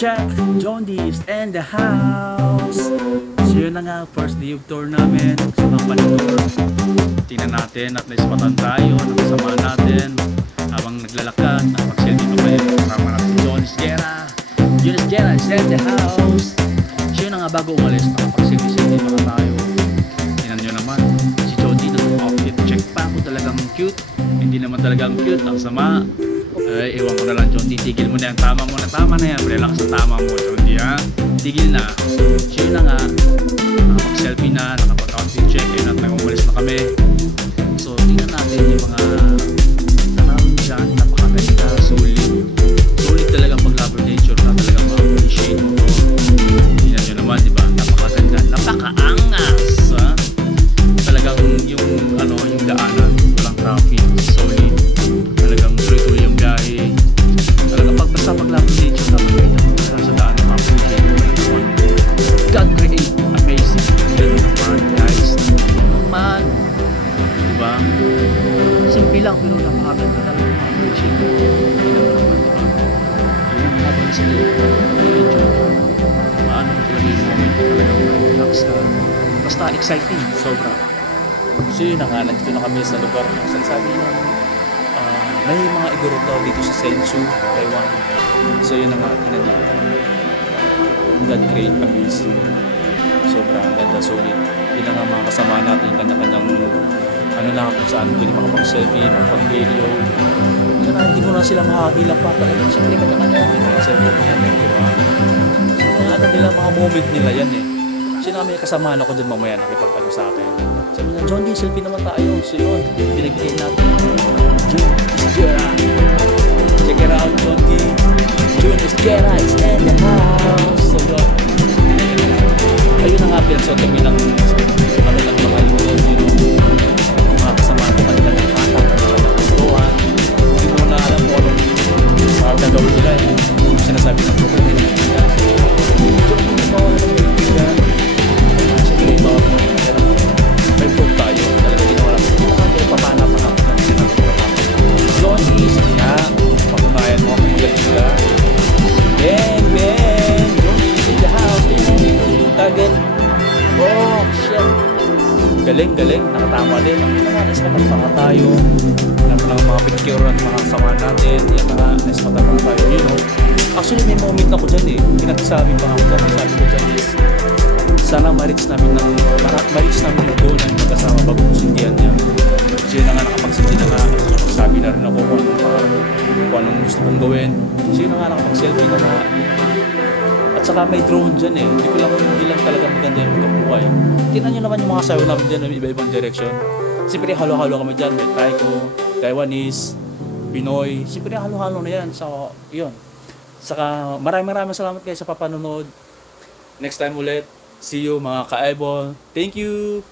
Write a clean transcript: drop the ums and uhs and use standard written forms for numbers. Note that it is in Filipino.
check! John Dees and the house! So yun na nga, first day of tour namin. Sumama na tour. Tingnan natin at naispatan tayo, nakasama natin. Habang naglalakad, napag-selfie pa kayo. Kasama natin si Jonas Guerra. Jonas Guerra is in the house. So yun na nga, bago umalis, nakapag-selfie pa tayo. Tingnan nyo naman, si Jody nag-outfit check pa. Kung talagang cute. Hindi naman talagang cute, ang sama. Ay, ewan ko na lang, John. Tigil mo na yan. Tama mo na. Tama na yan. Relax ang tama mo, John. Ha? Tigil na. So yun na nga. Nakapag-selfie na. Nakapag-outfit check. Ayun at nag-umalis na kami. So, tingnan natin yung mga tanawin dyan. Napakaganda. Solid. Solid talaga pag lover nature na talagang ma-appreciate mo. Tingnan nyo naman, di ba? Napakaganda. Napaka-angas. Ha? Talagang yung, yung daanan. Walang traffic. Solid. Talagang tuloy-tuloy yung biyahe. Talagang pagpasa pag-lover nature na magkita mo talagang sa daan. Ma-appreciate mo talagang kung ano. God create. Amazing. Yan naman, guys. Man. Diba? Simple lang pero napakaganda talaga ma-appreciate mo. Tingnan mo naman, diba? Yung habang sa iyo, enjoy ka. Paano mo talaga yung moment mo talagang relax ka. Basta exciting, sobra. So yun na nga, nandito na kami sa lugar na sinasabi nyo may mga igorot daw dito sa Sensu, Taiwan. So yun na nga, tingnan nyo. God create amazing. Sobrang ganda, solid. Yun na nga mga kasama natin, kanya-kanyang na kung saan pwede makapag-selfie, makapag-video. Yun na, hindi mo na sila makakagila pa talaga. Siyempre kanya-kanya, may mga cellphone yan eh, di ba? So, nila, mga moment nila yan eh. Sino kami kasamahan ako dyan mamaya, nakipag-ano sa akin. Sabi niya, John D, selfie naman tayo. So yun, pinag-game natin. June is Guerra. Check it out, John D. June is Guerra is in the house. So yun, ayun na nga, pinso kami ng lang mga yun, mga kasama ko kanila ng kata, kanila ng kutuan. Hindi mo na alam mo anong gagawin nila eh. Sinasabi ng grupo na nila. John D, mo anong nagbigan. Siyempre, bawat mo may proof tayo. Talaga ginawa lang sa kita. Kaya papanapan ako na sinabi. John is nga. Patunayan mo kung galing ka. Bang, bang. John is in the house. Target. Oh, shit. Galing, galing. Nakatama din. Ang pinaka-nice matapang tayo. Alam lang mga picture at mga kasama natin. Yan mga nice matapang tayo. You know. Actually, may moment ako dyan eh. Pinagsabi pa ako dyan. Ang sabi ko dyan is sana ma-reach namin yung goal na magkasama bago kusindihan niya. So yun na nga, nakapag-sindi na nga. Nakapagsabi na rin ako kung anong gusto kong gawin. So yun na nga, nakapag-selfie na nga. At saka may drone dyan eh. Hindi lang talaga maganda yung magkabuhay. Tingnan nyo naman yung mga sayo namin dyan, may iba-ibang direction. Siyempre halo-halo kami dyan. May Taiko, Taiwanese, Pinoy. Siyempre halo-halo na yan. So yun. Saka maraming salamat kayo sa papanonood. Next time ulit. See you mga ka-eyeball. Thank you!